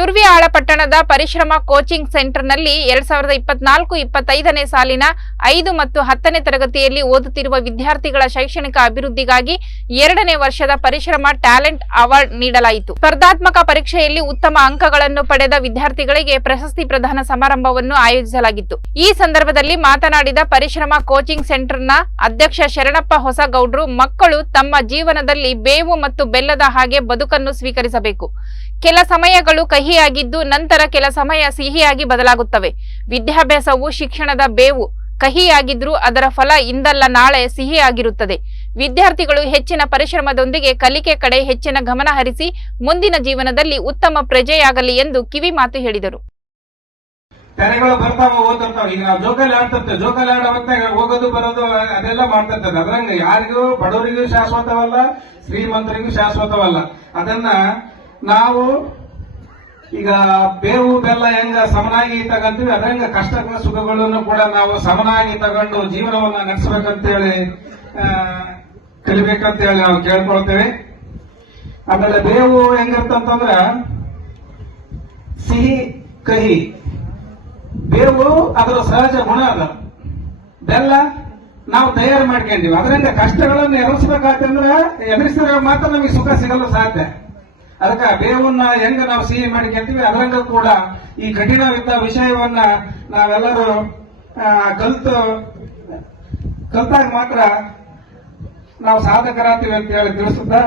ತುರ್ವಿಯಾಳ ಪಟ್ಟಣದ ಪರಿಶ್ರಮ ಕೋಚಿಂಗ್ ಸೆಂಟರ್ನಲ್ಲಿ ಎರಡ್ ಸಾವಿರದ ಇಪ್ಪತ್ನಾಲ್ಕು ಇಪ್ಪತ್ತೈದನೇ ಸಾಲಿನ ಐದು ಮತ್ತು ಹತ್ತನೇ ತರಗತಿಯಲ್ಲಿ ಓದುತ್ತಿರುವ ವಿದ್ಯಾರ್ಥಿಗಳ ಶೈಕ್ಷಣಿಕ ಅಭಿವೃದ್ಧಿಗಾಗಿ ಎರಡನೇ ವರ್ಷದ ಪರಿಶ್ರಮ ಟ್ಯಾಲೆಂಟ್ ಅವಾರ್ಡ್ ನೀಡಲಾಯಿತು. ಸ್ಪರ್ಧಾತ್ಮಕ ಪರೀಕ್ಷೆಯಲ್ಲಿ ಉತ್ತಮ ಅಂಕಗಳನ್ನು ಪಡೆದ ವಿದ್ಯಾರ್ಥಿಗಳಿಗೆ ಪ್ರಶಸ್ತಿ ಪ್ರದಾನ ಸಮಾರಂಭವನ್ನು ಆಯೋಜಿಸಲಾಗಿತ್ತು. ಈ ಸಂದರ್ಭದಲ್ಲಿ ಮಾತನಾಡಿದ ಪರಿಶ್ರಮ ಕೋಚಿಂಗ್ ಸೆಂಟರ್ನ ಅಧ್ಯಕ್ಷ ಶರಣಪ್ಪ ಹೊಸಗೌಡ್ರು, ಮಕ್ಕಳು ತಮ್ಮ ಜೀವನದಲ್ಲಿ ಬೇವು ಮತ್ತು ಬೆಲ್ಲದ ಹಾಗೆ ಬದುಕನ್ನು ಸ್ವೀಕರಿಸಬೇಕು. ಕೆಲ ಸಮಯಗಳು ಕಹಿಯಾಗಿದ್ದು ನಂತರ ಕೆಲ ಸಮಯ ಸಿಹಿಯಾಗಿ ಬದಲಾಗುತ್ತವೆ. ವಿದ್ಯಾಭ್ಯಾಸವು ಶಿಕ್ಷಣದ ಬೇವು. ಕಹಿಯಾಗಿದ್ರೂ ಅದರ ಫಲ ಇಂದಲ್ಲ ನಾಳೆ ಸಿಹಿಯಾಗಿರುತ್ತದೆ. ವಿದ್ಯಾರ್ಥಿಗಳು ಹೆಚ್ಚಿನ ಪರಿಶ್ರಮದೊಂದಿಗೆ ಕಲಿಕೆ ಕಡೆ ಹೆಚ್ಚಿನ ಗಮನ ಹರಿಸಿ ಮುಂದಿನ ಜೀವನದಲ್ಲಿ ಉತ್ತಮ ಪ್ರಜೆಯಾಗಲಿ ಎಂದು ಕಿವಿ ಮಾತು ಹೇಳಿದರು. ತೆರೆಗಳು ಬರ್ತಾವ ಓದಿರ್ತಾವ ಈಗ ನಾವು ಜೋಕಾಲಿ ಆಡ್ತಿರ್ತೇವೆ. ಜೋಕಾಲಿ ಆಡೋ ಹೋಗೋದು, ಬರೋದು, ಅದೆಲ್ಲ ಮಾಡ್ತಿರ್ತೇವೆ. ಅದ್ರಂಗ ಯಾರಿಗೂ ಬಡವರಿಗೂ ಶಾಶ್ವತವಲ್ಲ, ಶ್ರೀಮಂತರಿಗೂ ಶಾಶ್ವತವಲ್ಲ. ಅದನ್ನ ನಾವು ಈಗ ಬೇವು ಬೆಲ್ಲ ಹೆಂಗ ಸಮನಾಗಿ ತಗಂತೀವಿ ಅದಂಗ ಕಷ್ಟಗಳ, ಸುಖಗಳನ್ನು ಕೂಡ ನಾವು ಸಮನಾಗಿ ತಗೊಂಡು ಜೀವನವನ್ನ ನಡೆಸಬೇಕಂತೇಳಿ ಕಲಿಬೇಕಂತ ಹೇಳಿ ನಾವು ಕೇಳ್ಕೊಳ್ತೇವೆ. ಆಮೇಲೆ ಬೇವು ಹೆಂಗಿರ್ತಂತಂದ್ರ, ಸಿಹಿ, ಕಹಿ. ಬೇವು ಅದರ ಸಹಜ ಗುಣ ಅದ. ಬೆಲ್ಲ ನಾವು ತಯಾರು ಮಾಡ್ಕೊಂಡಿವಿ. ಅದರಿಂದ ಕಷ್ಟಗಳನ್ನು ಎದುರಿಸಬೇಕಾಗ್ತಂದ್ರೆ ಎದುರಿಸಿದ್ರೆ ಮಾತ್ರ ನಮಗೆ ಸುಖ ಸಿಗಲು ಸಾಧ್ಯ. ಅದಕ್ಕೆ ಬೇವನ್ನ ಹೆಂಗ ನಾವು ಸಿಹಿ ಮಾಡಿಕೊಂತೀವಿ, ಅದರಂಗ ಕೂಡ ಈ ಕಠಿಣವಿದ್ದ ವಿಷಯವನ್ನ ನಾವೆಲ್ಲರೂ ಕಲ್ತು, ಕಲ್ತಾಗ ಮಾತ್ರ ನಾವು ಸಾಧಕರಾಗ್ತೀವಿ ಅಂತ ಹೇಳಿ ತಿಳಿಸುತ್ತಾ.